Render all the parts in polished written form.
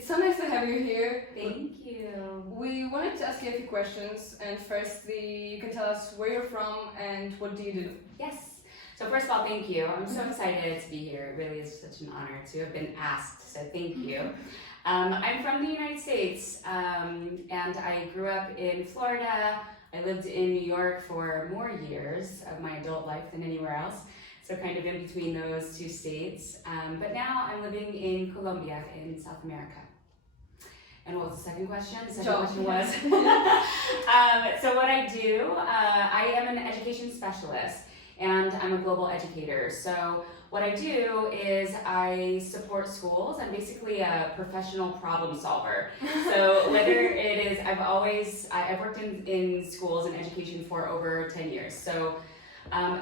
It's so nice to have you here. Thank you. We wanted to ask you a few questions, and firstly, you can tell us where you're from and what do you do? Yes. So first of all, thank you. I'm so excited to be here. It really is such an honor to have been asked, so thank you. I'm from the United States, and I grew up in Florida. I lived in New York for more years of my adult life than anywhere else, so kind of in between those two states. But now I'm living in Colombia in South America. And what was the second question? The second question was, so what I do, I am an education specialist and I'm a global educator. So what I do is I support schools. I'm basically a professional problem solver. So whether it is, I've worked in schools and education for over 10 years. So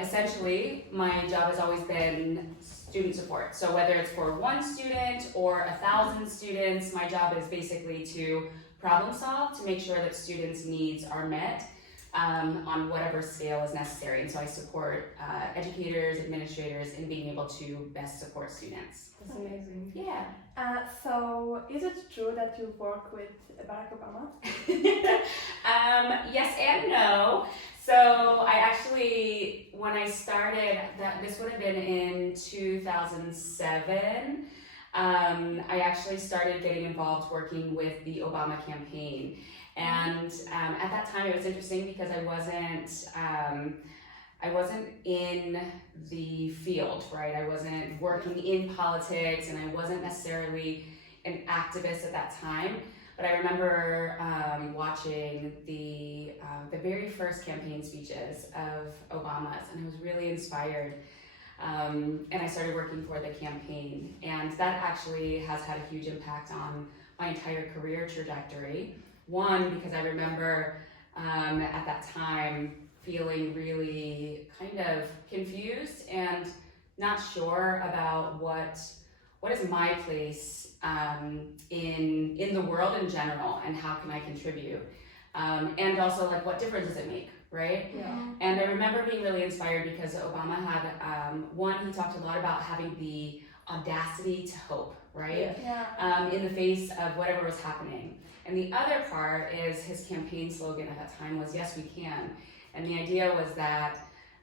essentially, my job has always been student support. So whether it's for one student or 1,000 students, my job is basically to problem solve to make sure that students' needs are met on whatever scale is necessary. And so I support educators, administrators in being able to best support students. That's amazing. Yeah. So is it true that you work with Barack Obama? Yes and no. So I actually, when I started, this would have been in 2007, I actually started getting involved working with the Obama campaign. And at that time it was interesting because I wasn't in the field, right? I wasn't working in politics and I wasn't necessarily an activist at that time. But I remember watching the very first campaign speeches of Obama's, and I was really inspired. And I started working for the campaign, and that actually has had a huge impact on my entire career trajectory. One, because I remember at that time feeling really kind of confused and not sure about what is my place in the world in general, and how can I contribute, and also like what difference does it make, right? Yeah. And I remember being really inspired because Obama had he talked a lot about having the audacity to hope, right? Yeah. In the face of whatever was happening. And the other part is his campaign slogan at that time was "Yes, we can," and the idea was that.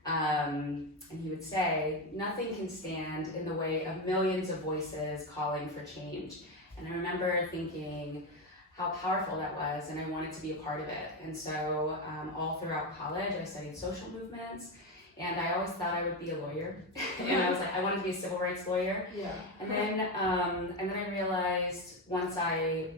And he would say, nothing can stand in the way of millions of voices calling for change. And I remember thinking how powerful that was, and I wanted to be a part of it. And so all throughout college, I studied social movements, and I always thought I would be a lawyer. And I was like, I wanted to be a civil rights lawyer. Yeah. And then I realized once I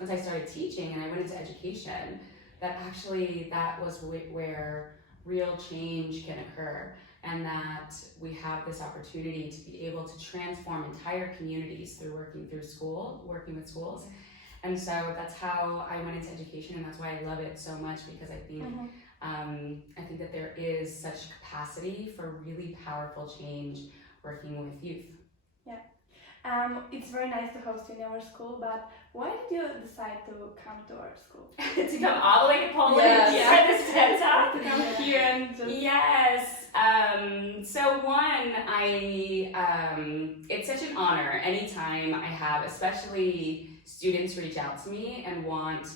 started teaching and I went into education, that actually that was where real change can occur, and that we have this opportunity to be able to transform entire communities through working with schools. And so that's how I went into education, and that's why I love it so much, because I think I think that there is such capacity for really powerful change working with youth. Yeah. It's very nice to host you in our school, but why did you decide to come to our school? To come all the way to Poland Yes. for this TED Talk? To come here and just... Yes. So one, it's such an honor anytime I have, especially students reach out to me and want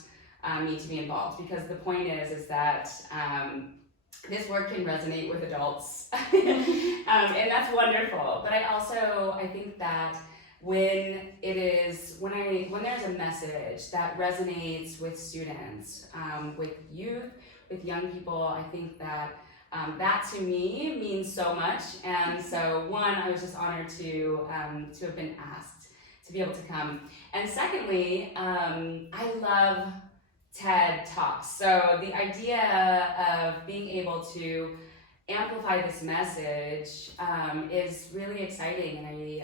me to be involved, because the point is that this work can resonate with adults, and that's wonderful. But I think that when there's a message that resonates with students, with youth, with young people, I think that that to me means so much. And so one, I was just honored to have been asked to be able to come. And secondly, I love TED Talks. So the idea of being able to amplify this message is really exciting. And I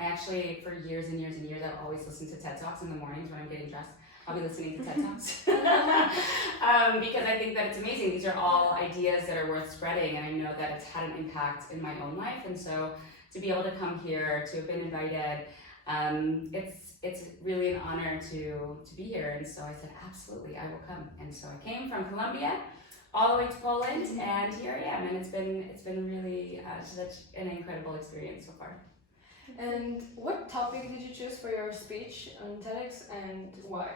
actually, for years and years and years, I've always listened to TED Talks in the mornings when I'm getting dressed. I'll be listening to TED Talks because I think that it's amazing. These are all ideas that are worth spreading, and I know that it's had an impact in my own life. And so to be able to come here, to have been invited, it's really an honor to be here. And so I said, absolutely, I will come. And so I came from Colombia all the way to Poland, and here I am. And it's been really such an incredible experience so far. And what topic did you choose for your speech on TEDx and why?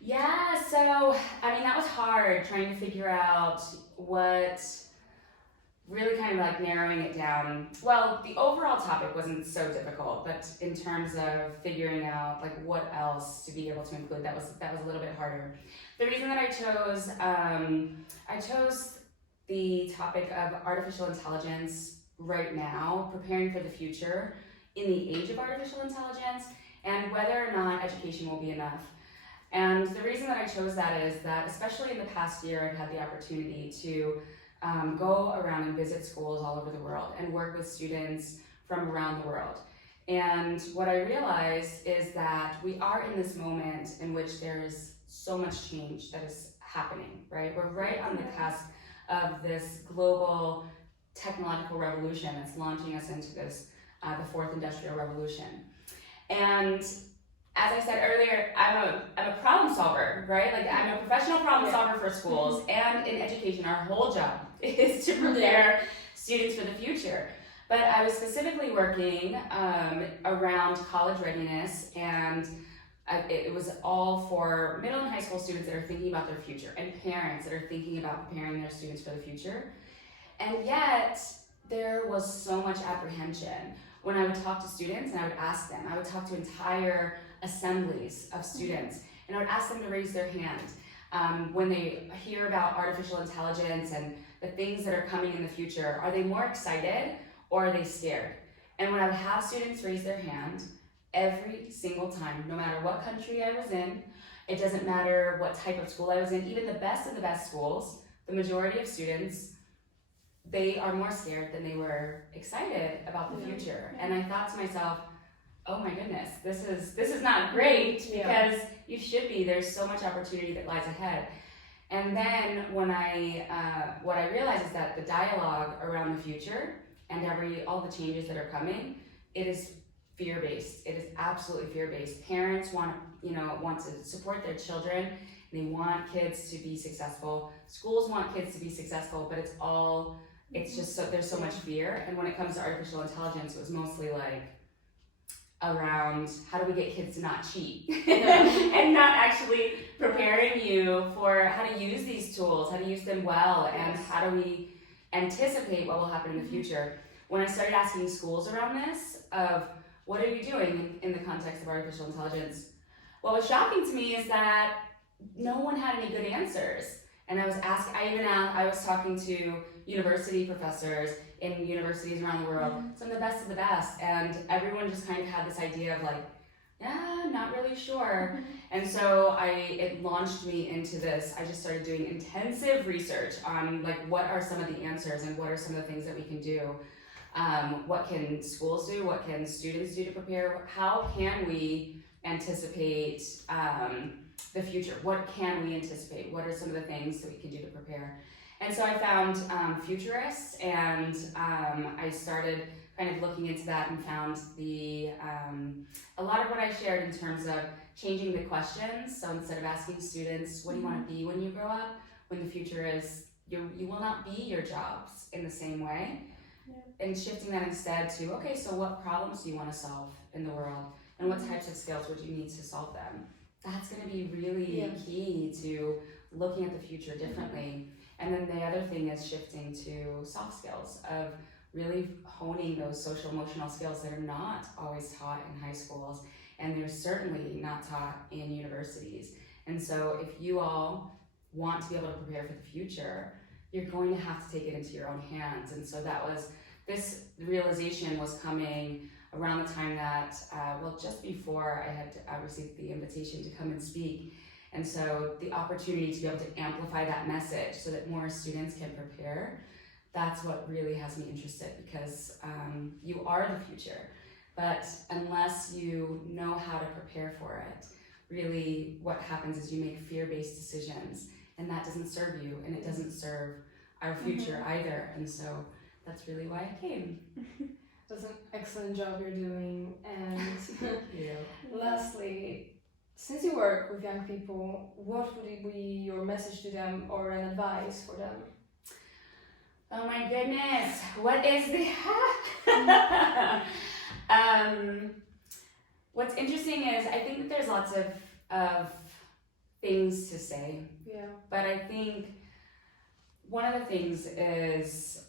Yeah, so I mean that was hard trying to figure out what really kind of like narrowing it down. Well, the overall topic wasn't so difficult, but in terms of figuring out like what else to be able to include, that was a little bit harder. The reason that I chose the topic of artificial intelligence right now, preparing for the future in the age of artificial intelligence, and whether or not education will be enough. And the reason that I chose that is that, especially in the past year, I've had the opportunity to go around and visit schools all over the world and work with students from around the world. And what I realized is that we are in this moment in which there is so much change that is happening, right? We're right on the cusp of this global technological revolution that's launching us into this, the fourth industrial revolution. And as I said earlier, I'm a problem solver, right? Like I'm a professional problem solver for schools, and in education, our whole job is to prepare students for the future. But I was specifically working around college readiness, and it was all for middle and high school students that are thinking about their future, and parents that are thinking about preparing their students for the future. And yet, there was so much apprehension. When I would talk to students and I would ask them, I would talk to entire assemblies of students, and I would ask them to raise their hand when they hear about artificial intelligence and the things that are coming in the future. Are they more excited or are they scared? And when I would have students raise their hand, every single time, no matter what country I was in, it doesn't matter what type of school I was in, even the best of the best schools, the majority of students, they are more scared than they were excited about the future. And I thought to myself, oh my goodness, this is not great, because you should be. There's so much opportunity that lies ahead. And then when what I realized is that the dialogue around the future and all the changes that are coming, it is fear-based. It is absolutely fear-based. Parents want to support their children. They want kids to be successful. Schools want kids to be successful, but it's just there's so much fear. And when it comes to artificial intelligence, it was mostly like around how do we get kids to not cheat and not actually preparing you for how to use these tools, how to use them well, and how do we anticipate what will happen in the future. When I started asking schools around this of what are you doing in the context of artificial intelligence, what was shocking to me is that no one had any good answers. And I was talking to university professors in universities around the world, some of the best, and everyone just kind of had this idea of like, yeah, not really sure. And so it launched me into this. I just started doing intensive research on like what are some of the answers and what are some of the things that we can do. What can schools do? What can students do to prepare? How can we anticipate the future? What can we anticipate? What are some of the things that we can do to prepare? And so I found futurists, and I started kind of looking into that and found a lot of what I shared in terms of changing the questions. So instead of asking students, what do you want to be when you grow up? When the future is, you will not be your jobs in the same way. And shifting that instead to, okay, so what problems do you want to solve in the world? And what types of skills would you need to solve them? That's going to be really key to looking at the future differently. And then the other thing is shifting to soft skills, of really honing those social emotional skills that are not always taught in high schools, and they're certainly not taught in universities. And so if you all want to be able to prepare for the future, you're going to have to take it into your own hands. And so this realization was coming around the time that, just before I had received the invitation to come and speak. And so the opportunity to be able to amplify that message so that more students can prepare, that's what really has me interested, because you are the future. But unless you know how to prepare for it, really what happens is you make fear-based decisions, and that doesn't serve you, and it doesn't serve our future either. And so that's really why I came. That's an excellent job you're doing. And Thank you. Lastly, since you work with young people, what would be your message to them or an advice for them? Oh my goodness, what is the What's interesting is I think that there's lots of things to say, Yeah. but I think one of the things is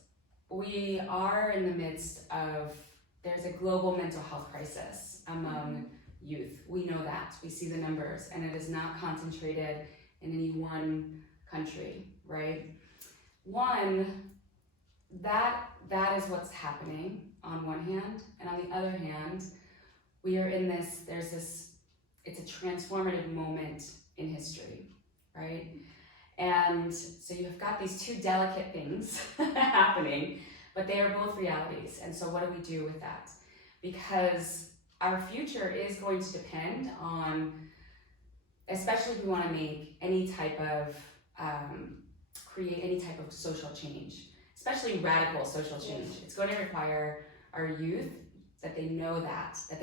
we are in the midst of, there's a global mental health crisis among youth. We know that. We see the numbers, and it is not concentrated in any one country, right? One, that is what's happening on one hand, and on the other hand, we are in this, it's a transformative moment in history, right? And so you've got these two delicate things happening, but they are both realities. And so what do we do with that? Because our future is going to depend on, especially if we want to make any type of, create any type of social change, especially radical social change. Yes. It's going to require our youth that they know that that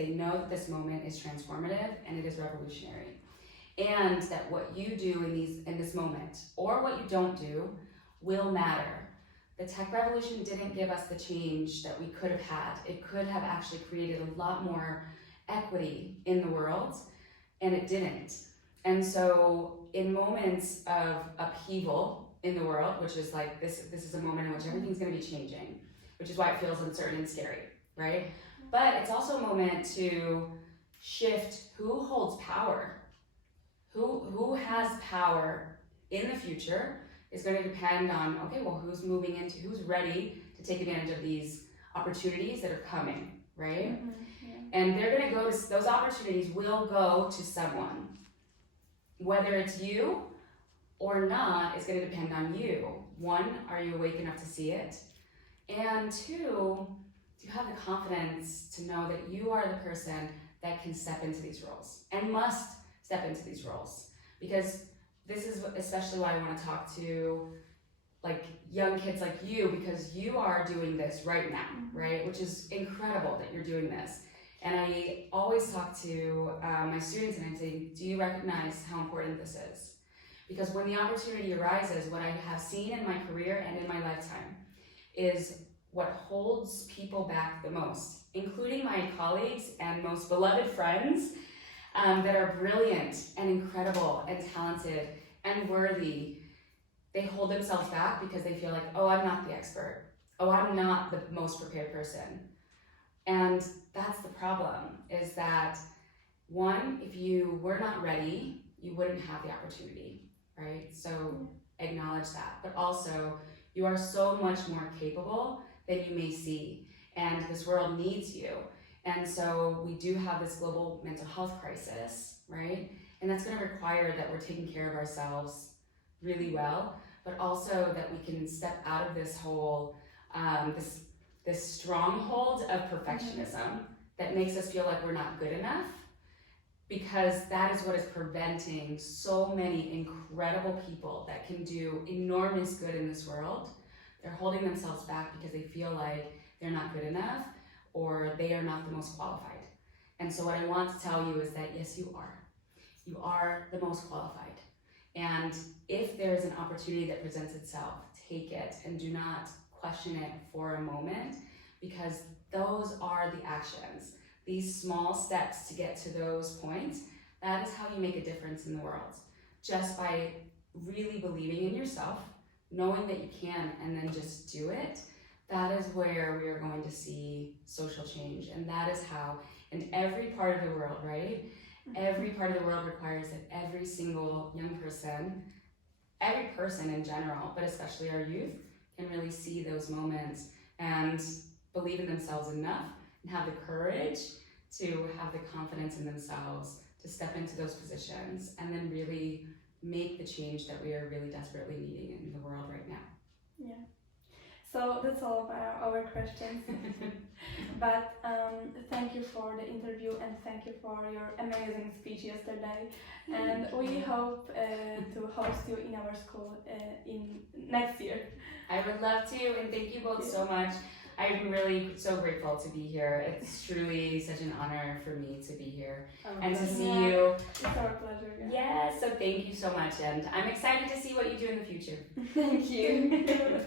this moment is transformative and it is revolutionary. And that what you do in this moment, or what you don't do, will matter. The tech revolution didn't give us the change that we could have had. It could have actually created a lot more equity in the world, and it didn't. And so in moments of upheaval in the world, which is like this is a moment in which everything's going to be changing, which is why it feels uncertain and scary, right? But it's also a moment to shift who holds power. Who has power in the future is going to depend on, okay, well, who's ready to take advantage of these opportunities that are coming, right? Yeah. And they're going to go to, those opportunities will go to someone. Whether it's you or not is going to depend on you. One, are you awake enough to see it? And two, do you have the confidence to know that you are the person that can step into these roles and must step into these roles? Because this is especially why I want to talk to like young kids like you, because you are doing this right now, right? Which is incredible that you're doing this. And I always talk to my students and I say, do you recognize how important this is? Because when the opportunity arises, what I have seen in my career and in my lifetime is what holds people back the most, including my colleagues and most beloved friends that are brilliant and incredible and talented and worthy. They hold themselves back because they feel like, oh, I'm not the expert. Oh, I'm not the most prepared person. And that's the problem, is that one, if you were not ready, you wouldn't have the opportunity, right? So acknowledge that. But also, you are so much more capable than you may see. And this world needs you. And so we do have this global mental health crisis, right? And that's going to require that we're taking care of ourselves really well, but also that we can step out of this whole, this stronghold of perfectionism that makes us feel like we're not good enough, because that is what is preventing so many incredible people that can do enormous good in this world. They're holding themselves back because they feel like they're not good enough or they are not the most qualified. And so what I want to tell you is that yes, you are. You are the most qualified. And if there's an opportunity that presents itself, take it and do not question it for a moment, because those are the actions. These small steps to get to those points, that is how you make a difference in the world. Just by really believing in yourself, knowing that you can, and then just do it, that is where we are going to see social change. And that is how, in every part of the world, right? Every part of the world requires that every single young person, every person in general, but especially our youth, can really see those moments and believe in themselves enough and have the courage to have the confidence in themselves to step into those positions and then really make the change that we are really desperately needing in the world right now. Yeah. So that's all of our questions. But thank you for the interview and thank you for your amazing speech yesterday. And we hope to host you in our school in next year. I would love to, and thank you both so much. I'm really so grateful to be here. It's truly such an honor for me to be here and to see you. It's our pleasure. Yeah. Yes, so thank you so much, and I'm excited to see what you do in the future. Thank you.